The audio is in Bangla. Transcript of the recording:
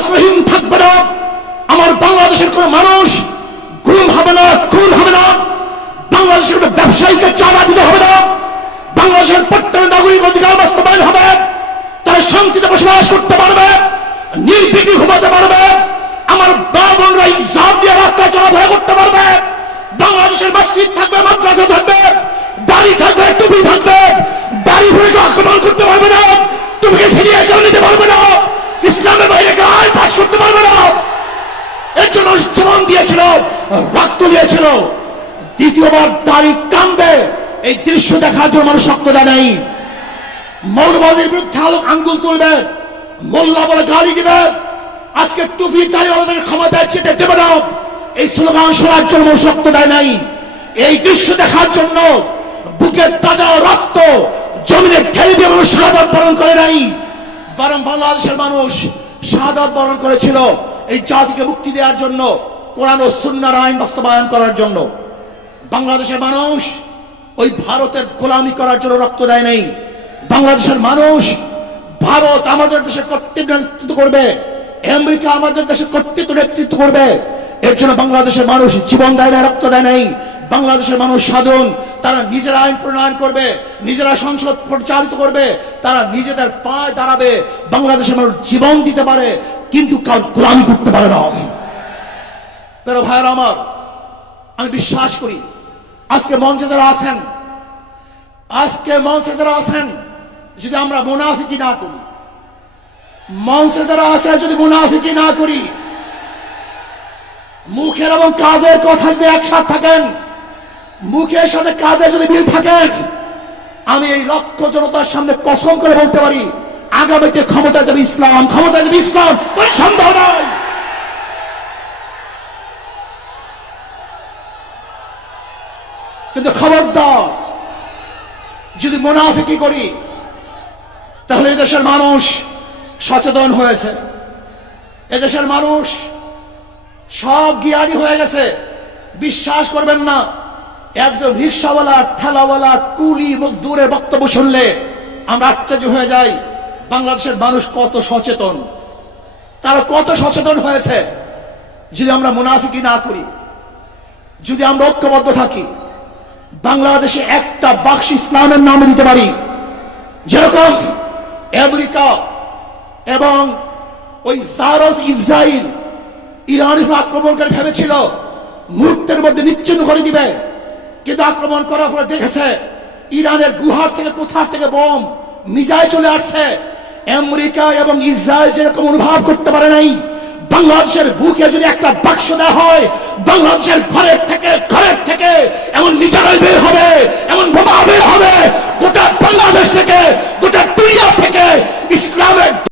বস্ত্রহীন থাকবে না। আমার বাংলাদেশের কোন মানুষ গুম হবে না, খুন হবে না। বাংলাদেশের কোন ব্যবসায়ীকে চাঁদা দিতে হবে না। বাংলাদেশের প্রত্যেক নাগরিক অধিকার বাস্তবায়ন হবে। তারা শান্তিতে বসবাস করতে পারবে নির্বিঘ্নে ঘুমাতে পারবে। আমার মা বোনরা ইজাত দিয়ে রাস্তায় চলাফেরা করতে পারবে। বাংলাদেশের মসজিদ থাকবে, মাদ্রাসা থাকবে। জন্য জীবন দিয়েছিল, রক্ত দিয়েছিল। দ্বিতীয়বার দাড়ি কামবে এই দৃশ্য দেখার জন্য মানুষ রক্ত দেয় নাই। মৌলবাদের বিরুদ্ধে আলোক আঙ্গুল তুলবে, মোল্লা বলে গালি দিবে। আজকে টুপি দাঁড়িয়ে ক্ষমতায় যেতে দেবে না। এই স্লোগান শোনার জন্য মানুষ রক্ত দেয় নাই। এই দৃশ্য দেখার জন্য বুকের তাজা রক্ত জমিনে ঠেলে দিয়ে মানুষ শাহাদত বরণ করে নাই। বরং বাংলাদেশের মানুষ শাহাদত বরণ করেছিল। এই জাতিকে মুক্তি দেওয়ার জন্য কোরআন ও সুন্নার আইন বাস্তবায়ন করার জন্য। বাংলাদেশের মানুষ ওই ভারতের গোলামি করার জন্য রক্ত দেয় নাই। বাংলাদেশের মানুষ ভারত আমাদের দেশের কর্তৃত্ব নেতৃত্ব করবে, আমেরিকা আমাদের দেশের কর্তৃত্ব নেতৃত্ব করবে। এর জন্য বাংলাদেশের মানুষ জীবন দেয় না রক্ত দেয় নাই। বাংলাদেশের মানুষ সাধন, তারা নিজেরা আইন প্রণয়ন করবে, নিজেরা সংসদ পরিচালিত করবে, তারা নিজেদের পায়ে দাঁড়াবে। বাংলাদেশের মানুষ জীবন দিতে পারে কিন্তু কার গোলামি করতে পারে না। প্রিয় ভাইয়ের আমার, আমি বিশ্বাস করি, আজকে মঞ্চে যারা আছেন, আজকে মঞ্চে যারা আছেন, যদি আমরা মুনাফিকি না করি, মঞ্চে যারা আছে যদি মুনাফিকি না করি, মুখের এবং কাজের কথা যদি একসাথে থাকেন, মুখের সাথে কাজের যদি মিল থাকেন, আমি এই লক্ষ জনতার সামনে কসম করে বলতে পারি আগামীতে ক্ষমতা যাবে ইসলাম ক্ষমতা যাবে ইসলাম, কোন সন্দেহ নাই। কিন্তু খবরদার, যদি মুনাফিকি করি, তাহলে এদেশের মানুষ সচেতন হয়েছে। এদেশের মানুষ সব জ্ঞানী হয়ে গেছে। বিশ্বাস করবেন না, একজন রিক্সাওয়ালা, ঠেলাওয়ালা, কুলি, মজদুরের বক্তব্য শুনলে আমরা আশ্চর্য হয়ে যাই। বাংলাদেশের মানুষ কত সচেতন? তারা কত সচেতন হয়েছে? যদি আমরা মুনাফিকি না করি, যদি আমরা ঐক্যবদ্ধ থাকি, বাংলাদেশে একটা বাক্স ইসলামের নামে দিতে পারি। যেরকম আমেরিকা এবং ওই জারস ইসরায়েল উপর আক্রমণ করে ভেবেছিল, মুহূর্তের মধ্যে নিচ্ছিন্ন করে দিবে। কিন্তু আক্রমণ করার পরে দেখেছে, ইরানের গুহার থেকে কোথা থেকে বোম, মিজাইল চলে আসছে। আমেরিকা এবং ইসরায়েল যেরকম অনুভব করতে পারে নাই, বাংলাদেশের বুকে যদি একটা বাক্স দেওয়া হয়, বাংলাদেশের ঘরের থেকে ঘরের থেকে এমন মিজাইল বের হবে, এমন বোমা বের হবে, গোটা বাংলাদেশ থেকে, গোটা দুনিয়া